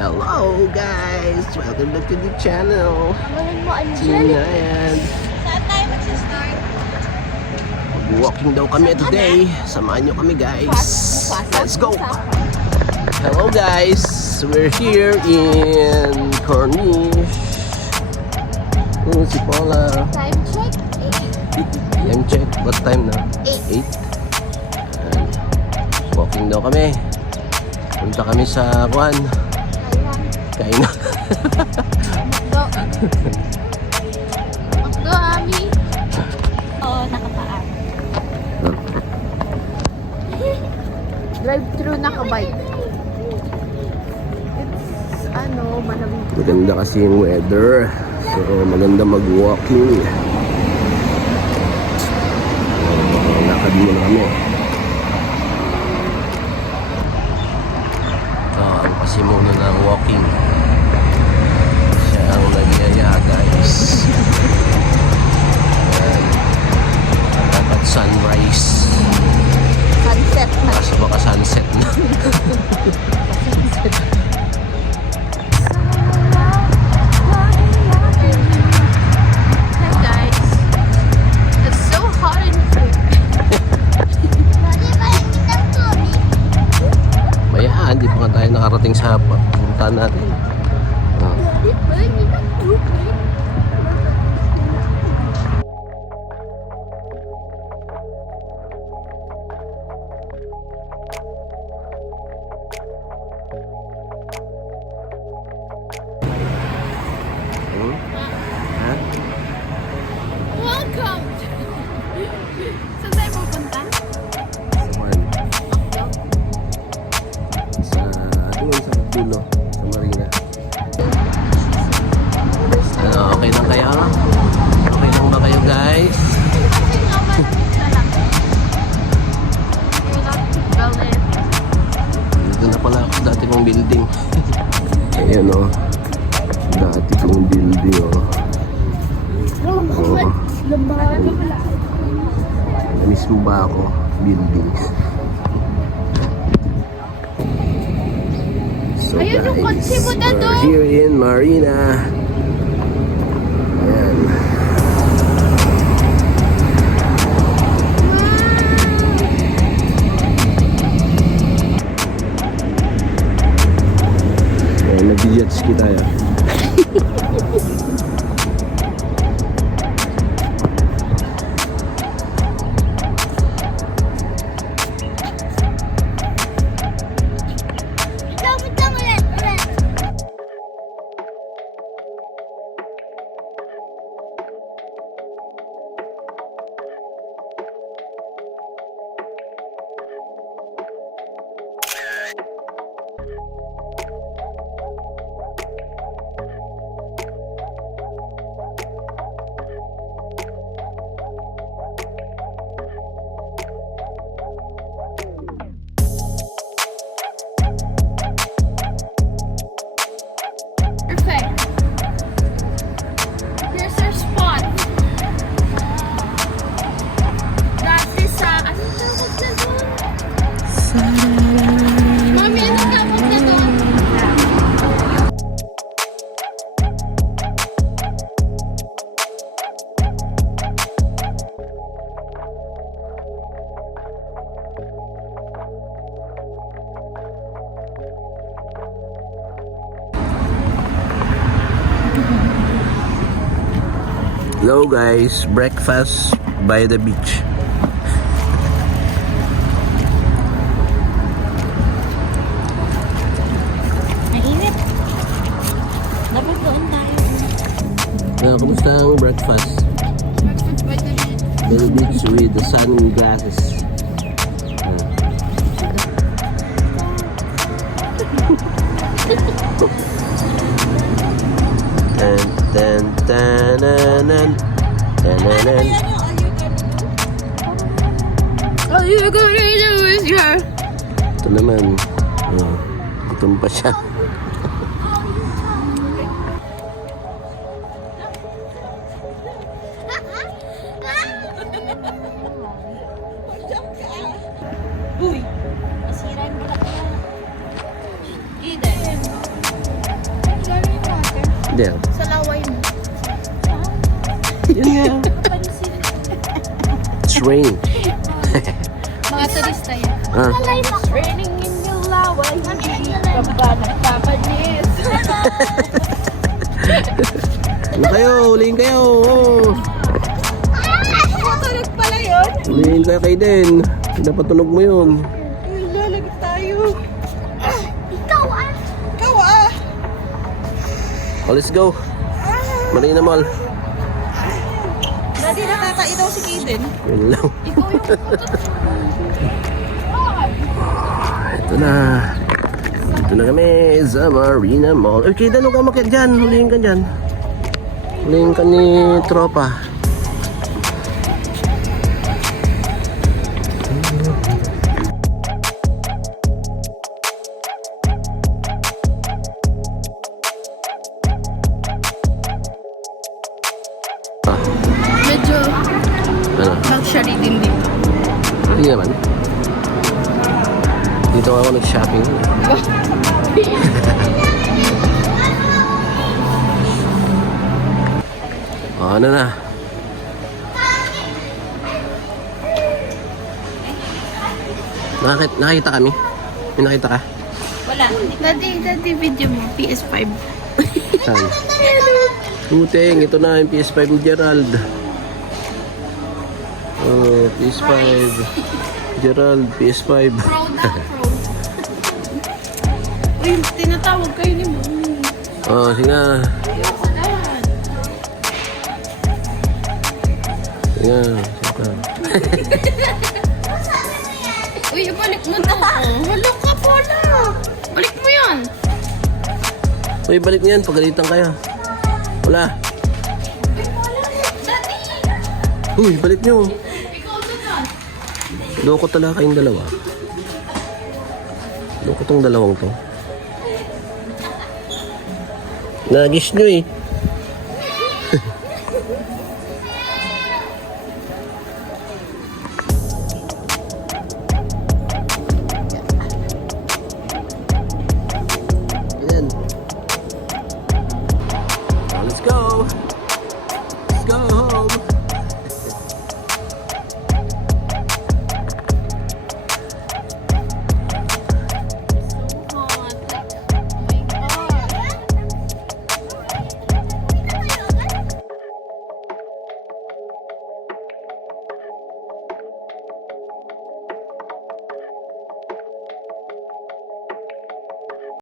Hello guys! Welcome back to the channel. Ang mo, Tina yan. Saan tayo magsistart? Mag-walking daw kami today. Samahan nyo kami guys. Let's go! Hello guys! We're here in Corniche. Si Paula. Time check? 8. Time check. What time na? 8. 8. Walking daw kami. Punta kami sa Kwan. Kainan. Makdo. Makdo, Ami. Oo, nakapaan. Drive-thru nakabike. It's, malamig. Maganda kasi yung weather. So, maganda mag-walking. Lakad muna kami. Ang kasi muna ng walking. Siya ang nagyaya guys. Dapat sunrise. Sunset na. Kaso baka sunset na. Hi guys. It's so hot in here. Mayaan, di pa nga tayo nakarating sa punta natin. Ha? Welcome! Saan tayo pupunta? Saan? Doon sa dulo, sa Marina. Okay lang kaya? Okay lang ba kayo guys? Kasi nga malamig na lang. Without wellness. Dito na pala ako sa dati kong building. Ayan o. Dati kong building o. Mismo ba ako? Building. So Ayun yung kotse mo na we're doon. here in Marina. Ayan. Ayan, nag-jet ski tayo. Perfect. Here's our spot. Dati sa... Ano tawag na doon? Mami, ano tawag na doon? Hello guys, breakfast by the beach. Mainit. Dapat doon tayo. Kumusta ang breakfast? Breakfast by the beach. By the beach with the sunglasses. All you're gonna do is your... Ito naman. Gutom pa siya. Uy! Masira yung balat niya. Eden. there. Sa laway mo. Yan nga. It's raining. Mga turista yan. Ah. It's raining in your laway. Hindi ka ba nagpapanis? Ano kayo? Huliin kayo. Oh. Matulog pala yun. Huliin kayo kayo din. Dapat tunog mo yun. Lalagot tayo. Ikaw ah. Ikaw ah. Oh, let's go. Marina Mall. Dati nakakaidaw si Kaden. Yun lang. Ikaw yung Ito na. Ito na kami sa Marina Mall. Okay, dano ka makit dyan. Huliin ka dyan. Huliin ka ni tropa. medyo Ano? luxury din dito. Hindi naman. Dito ako nag-shopping. Oh, ano na? Nakita kami? May nakita ka? Wala. Dati video mo, PS5. Saan? Uteng, ito na yung PS5 ni Gerald. Oh, PS5. Gerald, PS5. Pro na, pro. Uy, tinatawag kayo ni Mami. Oh, sige na. Ayoko na. Sige na. Uy, balik mo to. Wala ka po na. Balik mo yan. Uy, balik niyan. Pagalitan kayo. Wala. Dati. Uy, balik niyo. Ikaw doon. Loko talaga kayong dalawa. Loko tong dalawang to. Nagis nyo eh.